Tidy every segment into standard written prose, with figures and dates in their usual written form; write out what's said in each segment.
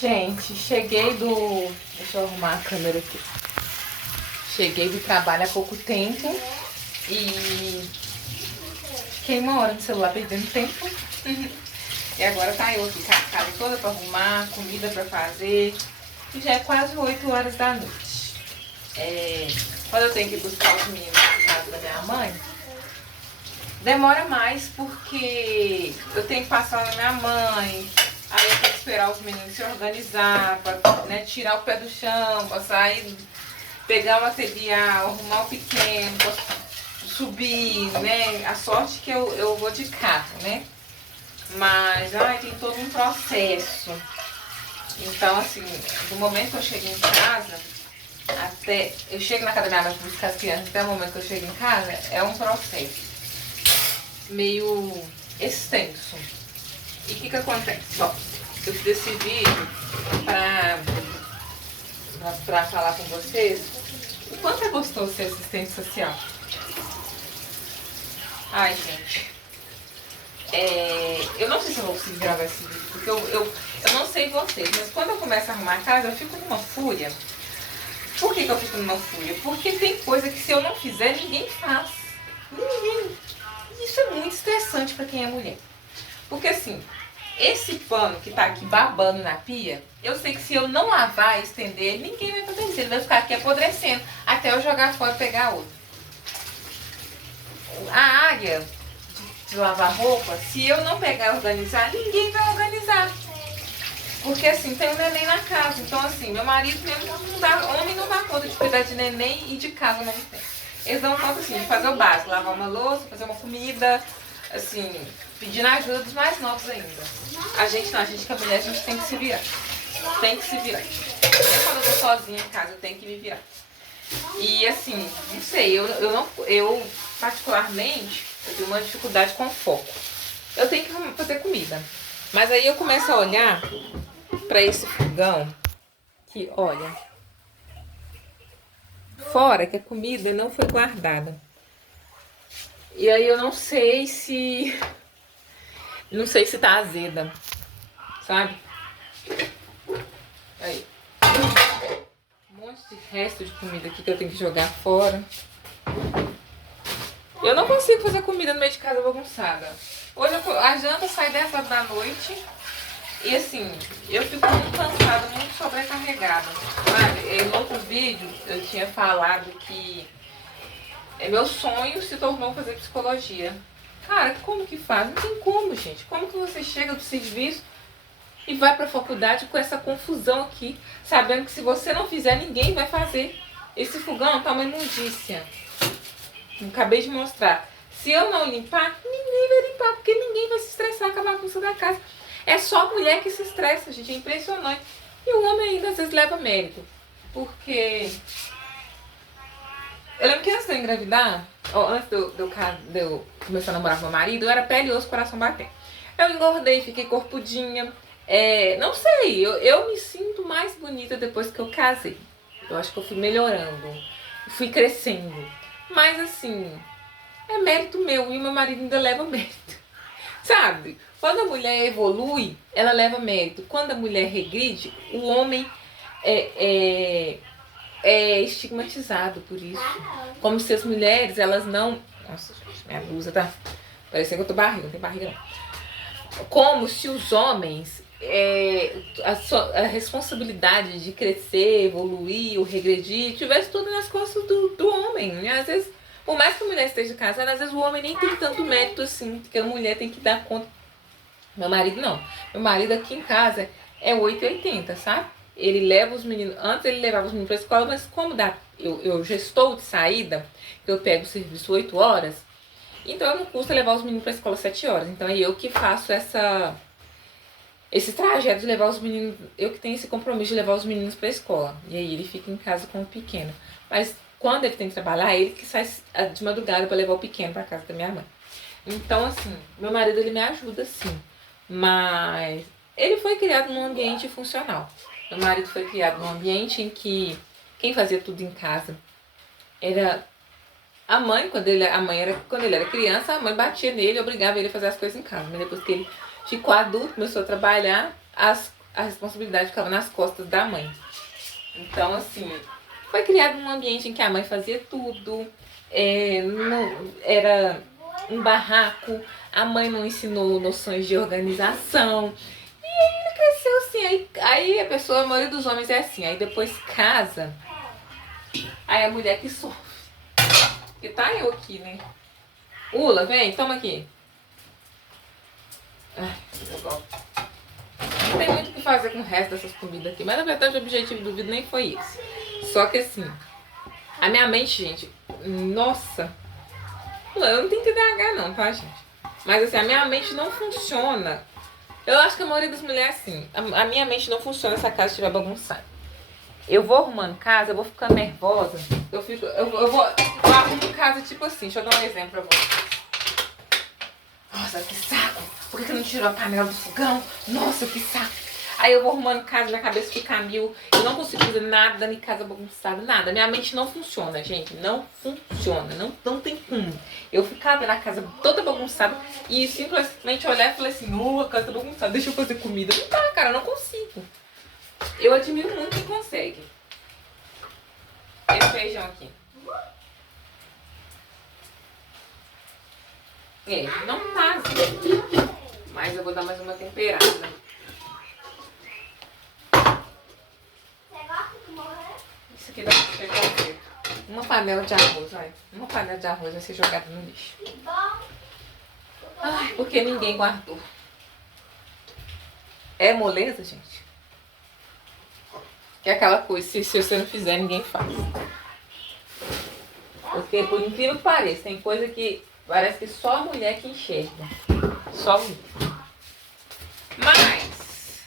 Gente, cheguei do... Deixa eu arrumar a câmera aqui. Cheguei do trabalho há pouco tempo e fiquei uma hora no celular perdendo tempo. E agora tá eu aqui com a casa toda pra arrumar, comida pra fazer. E já é quase 8 horas da noite. Quando eu tenho que buscar os meninos na casa da minha mãe, demora mais porque eu tenho que passar na minha mãe. Aí eu tenho que esperar os meninos se organizar, pra, né, tirar o pé do chão, pra sair, pegar o material, arrumar o pequeno, pra subir, né? A sorte que eu vou de carro, né? Mas, tem todo um processo. Então, assim, do momento que eu chego em casa, até... Eu chego na casa da minha mãe pra buscar as crianças, até o momento que eu chego em casa, é um processo meio extenso. E o que acontece? Bom, eu fiz esse vídeo pra falar com vocês o quanto é gostoso ser assistente social. Ai, gente. Eu não sei se eu vou conseguir gravar esse vídeo, porque eu não sei vocês, mas quando eu começo a arrumar a casa, eu fico numa fúria. Por que eu fico numa fúria? Porque tem coisa que se eu não fizer, ninguém faz. Ninguém. Isso é muito estressante pra quem é mulher. Porque assim, esse pano que tá aqui babando na pia, eu sei que se eu não lavar e estender, ninguém vai fazer isso. Ele vai ficar aqui apodrecendo, até eu jogar fora e pegar outro. A área de lavar roupa, se eu não pegar e organizar, ninguém vai organizar. Porque assim, tem um neném na casa. Então assim, meu marido mesmo não dá, homem não dá conta de cuidar de neném e de casa ao mesmo tempo. Eles dão conta assim, de fazer o básico, lavar uma louça, fazer uma comida, assim, pedindo ajuda dos mais novos ainda. A gente não, a gente que é mulher, a gente tem que se virar. Tem que se virar. Eu quando eu tô sozinha em casa, eu tenho que me virar. E assim, não sei, eu particularmente, eu tenho uma dificuldade com foco. Eu tenho que fazer comida. Mas aí eu começo a olhar pra esse fogão que, olha, fora que a comida não foi guardada. E aí eu não sei se tá azeda, sabe? Aí. Um monte de resto de comida aqui que eu tenho que jogar fora. Eu não consigo fazer comida no meio de casa bagunçada. Hoje a janta sai 10 horas da noite. E assim, eu fico muito cansada, muito sobrecarregada. Sabe? No outro vídeo eu tinha falado que meu sonho se tornou fazer psicologia. Cara, como que faz? Não tem como, gente. Como que você chega do serviço e vai pra faculdade com essa confusão aqui, sabendo que se você não fizer, ninguém vai fazer. Esse fogão tá uma imundícia. Acabei de mostrar. Se eu não limpar, ninguém vai limpar, porque ninguém vai se estressar com a bagunça da casa. É só a mulher que se estressa, gente, é impressionante. E o homem ainda às vezes leva mérito. Porque eu lembro que antes de eu engravidar, ou antes de eu começar a namorar com meu marido, eu era pele e osso, coração batendo. Eu engordei, fiquei corpudinha. Não sei, eu me sinto mais bonita depois que eu casei. Eu acho que eu fui melhorando, fui crescendo. Mas assim, é mérito meu e meu marido ainda leva mérito. Sabe? Quando a mulher evolui, ela leva mérito. Quando a mulher regride, o homem é estigmatizado por isso. Como se as mulheres, elas não... Nossa, gente, minha blusa tá parecendo que eu tô barriga, não tem barriga não. Como se os homens... a responsabilidade de crescer, evoluir ou regredir tivesse tudo nas costas do homem. E às vezes, por mais que a mulher esteja casada, às vezes o homem nem tem tanto mérito assim, porque a mulher tem que dar conta. Meu marido não. Meu marido aqui em casa é 880, sabe? Ele leva os meninos... Antes ele levava os meninos pra escola, mas como eu já estou de saída, eu pego o serviço 8 horas, então não custa levar os meninos pra escola 7 horas. Então é eu que faço esse trajeto de levar os meninos, eu que tenho esse compromisso de levar os meninos pra escola. E aí ele fica em casa com o pequeno. Mas quando ele tem que trabalhar, ele que sai de madrugada pra levar o pequeno pra casa da minha mãe. Então assim, meu marido ele me ajuda sim, mas ele foi criado num ambiente funcional. Meu marido foi criado num ambiente em que quem fazia tudo em casa era a mãe. Quando ele era criança, a mãe batia nele, obrigava ele a fazer as coisas em casa. Mas depois que ele ficou adulto, começou a trabalhar, a responsabilidade ficava nas costas da mãe. Então, assim, foi criado um ambiente em que a mãe fazia tudo, era um barraco, a mãe não ensinou noções de organização. E aí ele cresceu assim, aí a pessoa, a maioria dos homens é assim, aí depois casa, aí a mulher que sofre. Porque tá eu aqui, né? Ula, vem, toma aqui. Ai, não tem muito o que fazer com o resto dessas comidas aqui, mas na verdade o objetivo do vídeo nem foi esse. Só que assim, a minha mente, gente, nossa, eu não tenho TDAH não, tá, gente? Mas assim, a minha mente não funciona. Eu acho que a maioria das mulheres é assim. A minha mente não funciona se a casa estiver bagunçada. Eu vou arrumando casa, eu vou ficando nervosa. Eu arrumo casa tipo assim, deixa eu dar um exemplo pra vocês. Nossa, que saco! Por que não tirou a panela do fogão? Nossa, que saco! Aí eu vou arrumando casa, minha cabeça fica a mil. Eu não consigo fazer nada em casa bagunçada, nada. Minha mente não funciona, gente. Não funciona. Não tem como. Eu ficava na casa toda bagunçada e simplesmente olhar e falei assim, a casa tá bagunçada, deixa eu fazer comida. Não dá, cara, eu não consigo. Eu admiro muito quem consegue. Esse feijão aqui. Não tá assim. Mas eu vou dar mais uma temperada. Isso aqui dá pra ser completo. Uma panela de arroz, olha. Uma panela de arroz vai ser jogada no lixo. Ai, porque ninguém guardou. É moleza, gente? Que é aquela coisa, se você não fizer, ninguém faz. Porque, por incrível que pareça, tem coisa que parece que só a mulher que enxerga. Só mulher. Mas,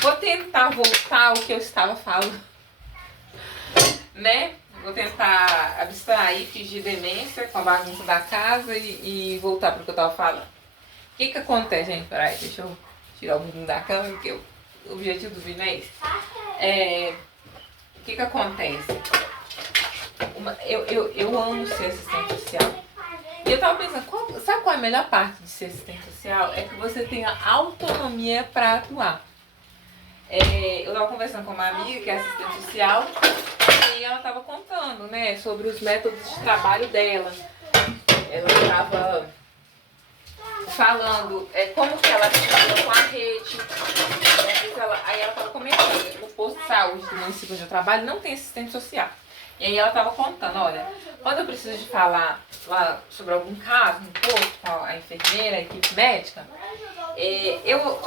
vou tentar voltar ao que eu estava falando. Né? Vou tentar abstrair, fingir demência com a bagunça da casa e voltar para o que eu estava falando. O que acontece, gente? Peraí, deixa eu tirar o bumbum da câmera, porque o objetivo do vídeo não é esse. O que acontece? Eu amo ser assistente social. E eu tava pensando, sabe qual é a melhor parte de ser assistente social? É que você tenha autonomia para atuar. Eu tava conversando com uma amiga que é assistente social e ela tava contando, né, sobre os métodos de trabalho dela. Ela tava falando como que ela trabalha com a rede. Aí ela tava comentando, no posto de saúde do município onde eu trabalho não tem assistente social. E aí ela tava contando, olha, quando eu preciso de falar lá sobre algum caso no posto, com a enfermeira, a equipe médica,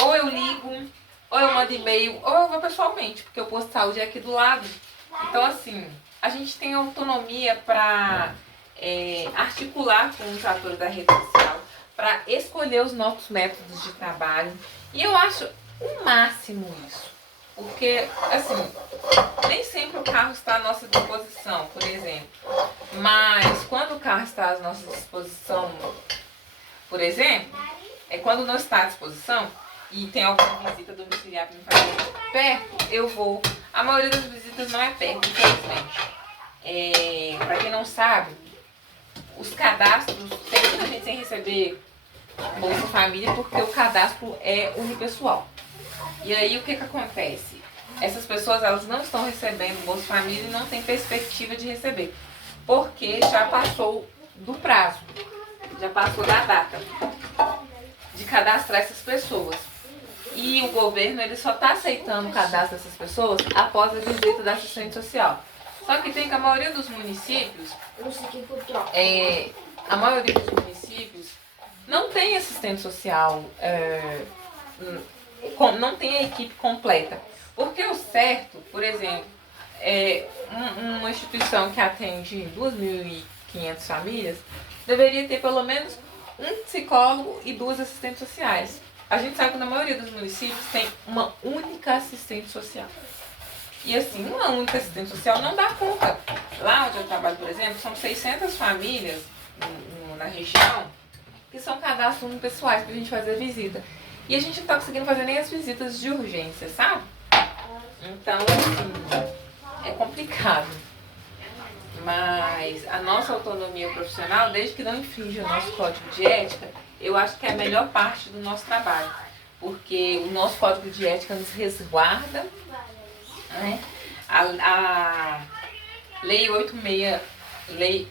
ou eu ligo, ou eu mando e-mail, ou eu vou pessoalmente, porque o posto de saúde é aqui do lado. Então, assim, a gente tem autonomia para articular com os atores da rede social, para escolher os nossos métodos de trabalho. E eu acho o máximo isso. Porque, assim, nem sempre o carro está à nossa disposição, por exemplo. Mas quando o carro está à nossa disposição, por exemplo, quando não está à disposição e tem alguma visita domiciliar para me fazer perto, eu vou. A maioria das visitas não é perto, infelizmente. Para quem não sabe, os cadastros, tem muita gente sem receber Bolsa Família porque o cadastro é unipessoal. E aí o que acontece? Essas pessoas, elas não estão recebendo Bolsa Família e não têm perspectiva de receber, porque já passou do prazo, já passou da data de cadastrar essas pessoas. E o governo, ele só está aceitando o cadastro dessas pessoas após a visita da assistente social. Só que tem que a maioria dos municípios, não tem assistente social, não tem a equipe completa. Porque o certo, por exemplo, uma instituição que atende 2.500 famílias deveria ter pelo menos um psicólogo e 2 assistentes sociais. A gente sabe que na maioria dos municípios tem uma única assistente social. E assim, uma única assistente social não dá conta. Lá onde eu trabalho, por exemplo, são 600 famílias na região que são cadastros pessoais pra gente fazer visita. E a gente não tá conseguindo fazer nem as visitas de urgência, sabe? Então, assim, é complicado. Mas a nossa autonomia profissional, desde que não infringe o nosso código de ética, eu acho que é a melhor parte do nosso trabalho. porque o nosso código de ética nos resguarda, né? A Lei 86, Lei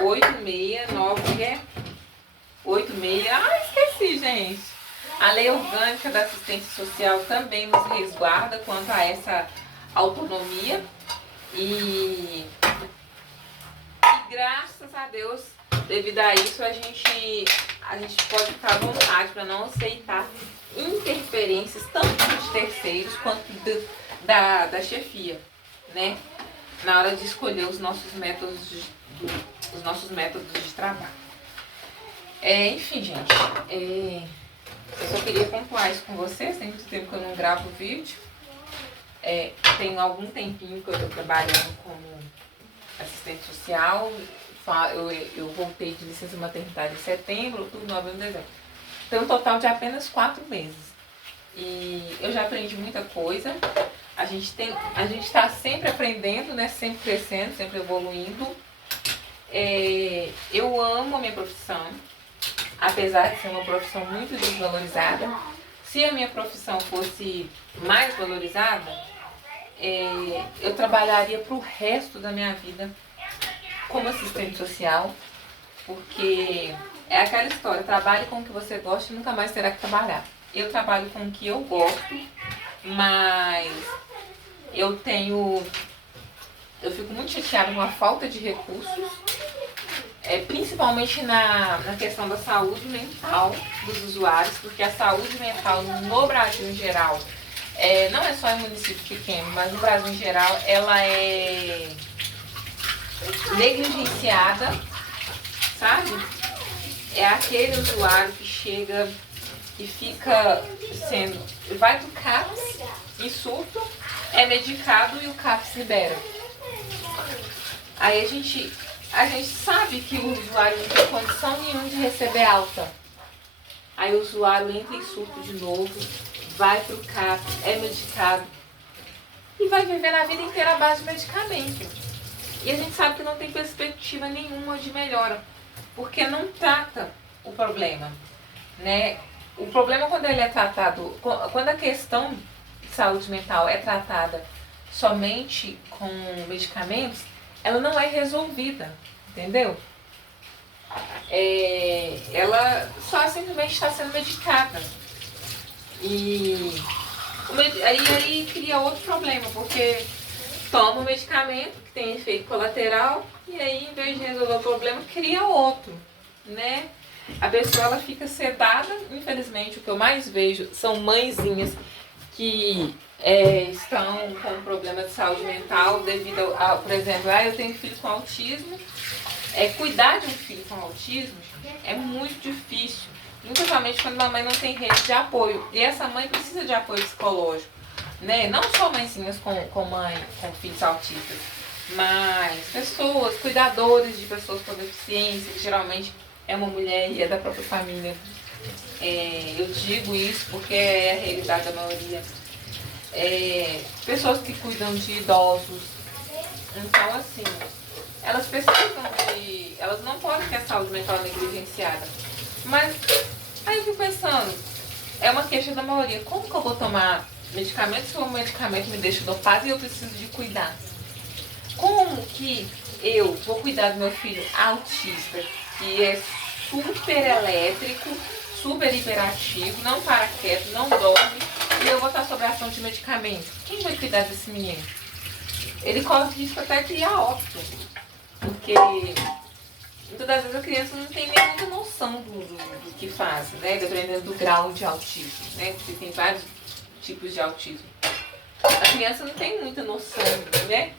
869, esqueci, gente. A Lei Orgânica da Assistência Social também nos resguarda quanto a essa autonomia e graças a Deus, devido a isso, a gente pode ficar à vontade para não aceitar interferências tanto de terceiros quanto da chefia, né? Na hora de escolher os nossos métodos de trabalho. Enfim, gente, eu só queria pontuar isso com vocês. Tem muito tempo que eu não gravo vídeo. Tem algum tempinho que eu estou trabalhando como assistente social. Eu voltei de licença maternidade em setembro, outubro, novembro, dezembro. Tem um total de apenas 4 meses. E eu já aprendi muita coisa. A gente está sempre aprendendo, né? Sempre crescendo, sempre evoluindo. Eu amo a minha profissão, apesar de ser uma profissão muito desvalorizada. Se a minha profissão fosse mais valorizada, eu trabalharia para o resto da minha vida como assistente social, porque é aquela história, trabalhe com o que você gosta e nunca mais terá que trabalhar. Eu trabalho com o que eu gosto, mas eu fico muito chateada com a falta de recursos, principalmente na questão da saúde mental dos usuários, porque a saúde mental no Brasil em geral, não é só em município pequeno, mas no Brasil em geral, ela é negligenciada, sabe? É aquele usuário que chega e fica vai pro CAPS em surto, é medicado e o CAPS libera. Aí a gente sabe que o usuário não tem condição nenhuma de receber alta. Aí o usuário entra em surto de novo, vai pro CAPS, é medicado e vai viver a vida inteira à base de medicamento. E a gente sabe que não tem perspectiva nenhuma de melhora, porque não trata o problema, né? O problema quando ele é tratado, quando a questão de saúde mental é tratada somente com medicamentos, ela não é resolvida, entendeu? Ela só simplesmente está sendo medicada. E aí cria outro problema, porque toma o medicamento que tem efeito colateral e aí, em vez de resolver o problema, cria outro, né? A pessoa ela fica sedada. Infelizmente, o que eu mais vejo são mãezinhas que estão com problema de saúde mental devido a, por exemplo, eu tenho filho com autismo. Cuidar de um filho com autismo é muito difícil, principalmente quando a mãe não tem rede de apoio. E essa mãe precisa de apoio psicológico, né? Não só mãezinhas com filhos autistas, mas pessoas, cuidadores de pessoas com deficiência, que geralmente é uma mulher e é da própria família. Eu digo isso porque é a realidade da maioria. Pessoas que cuidam de idosos. Então, assim, elas precisam elas não podem ter a saúde mental negligenciada. Mas aí eu fico pensando, é uma queixa da maioria. Como que eu vou tomar medicamento se o medicamento me deixa dopada e eu preciso de cuidar? Como que eu vou cuidar do meu filho autista, que é super elétrico, super hiperativo, não para quieto, não dorme, e eu vou estar sob a ação de medicamento? Quem vai cuidar desse menino? Ele corre risco até de ir a óbito, porque muitas das vezes a criança não tem nem muita noção do que faz, né? Dependendo do grau de autismo, né? Porque tem vários tipos de autismo. A criança não tem muita noção, né?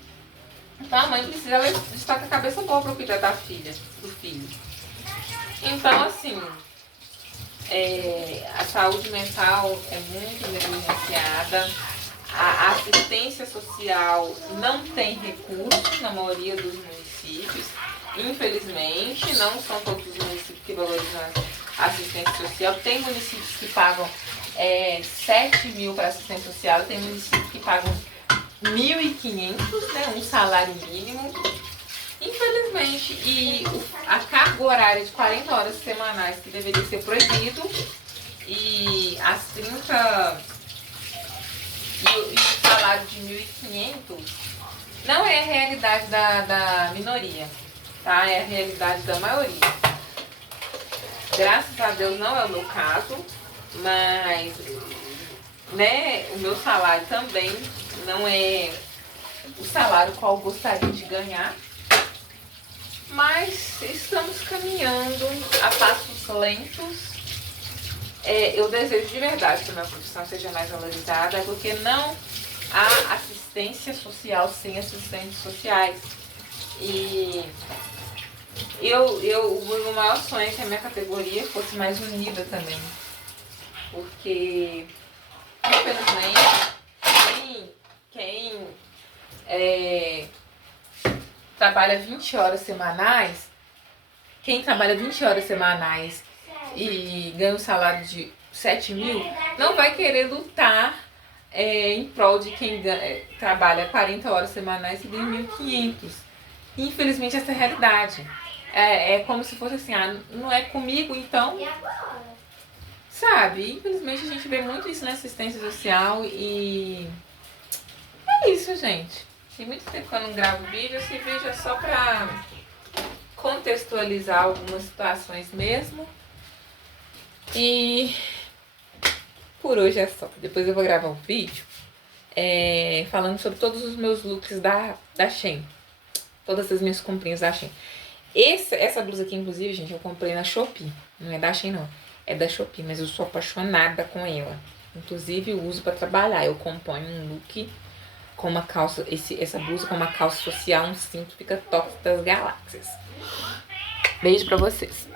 Então a mãe precisa estar com a cabeça boa para cuidar da filha, do filho. Então, assim, a saúde mental é muito negligenciada. A assistência social não tem recursos na maioria dos municípios. Infelizmente, não são todos os municípios que valorizam a assistência social. Tem municípios que pagam 7 mil para assistência social, tem municípios que pagam 1.500, né, um salário mínimo. Infelizmente, e a carga horária de 40 horas semanais, que deveria ser proibido, E as 30 e o salário de 1.500 não é a realidade da minoria, tá? É a realidade da maioria. Graças a Deus não é o meu caso, mas, né, o meu salário também não é o salário qual eu gostaria de ganhar. Mas estamos caminhando a passos lentos. Eu desejo de verdade que a minha profissão seja mais valorizada, porque não há assistência social sem assistentes sociais. E o meu maior sonho é que a minha categoria fosse mais unida também. Porque, infelizmente, quem trabalha 20 horas semanais, e ganha um salário de 7 mil, não vai querer lutar em prol de quem trabalha 40 horas semanais e ganha 1.500. Infelizmente, essa é a realidade. É como se fosse assim, não é comigo, então... Sabe? Infelizmente, a gente vê muito isso na assistência social e... É isso, gente. Tem muito tempo que eu não gravo vídeo. Esse vídeo é só pra contextualizar algumas situações mesmo. E por hoje é só. Depois eu vou gravar um vídeo falando sobre todos os meus looks da Shein. Todas as minhas comprinhas da Shein. Essa blusa aqui, inclusive, gente, eu comprei na Shopee. Não é da Shein, não. É da Shopee, mas eu sou apaixonada com ela. Inclusive, eu uso pra trabalhar. Eu componho um look com uma calça, essa blusa com uma calça social, um cinto, fica top das galáxias. Beijo pra vocês.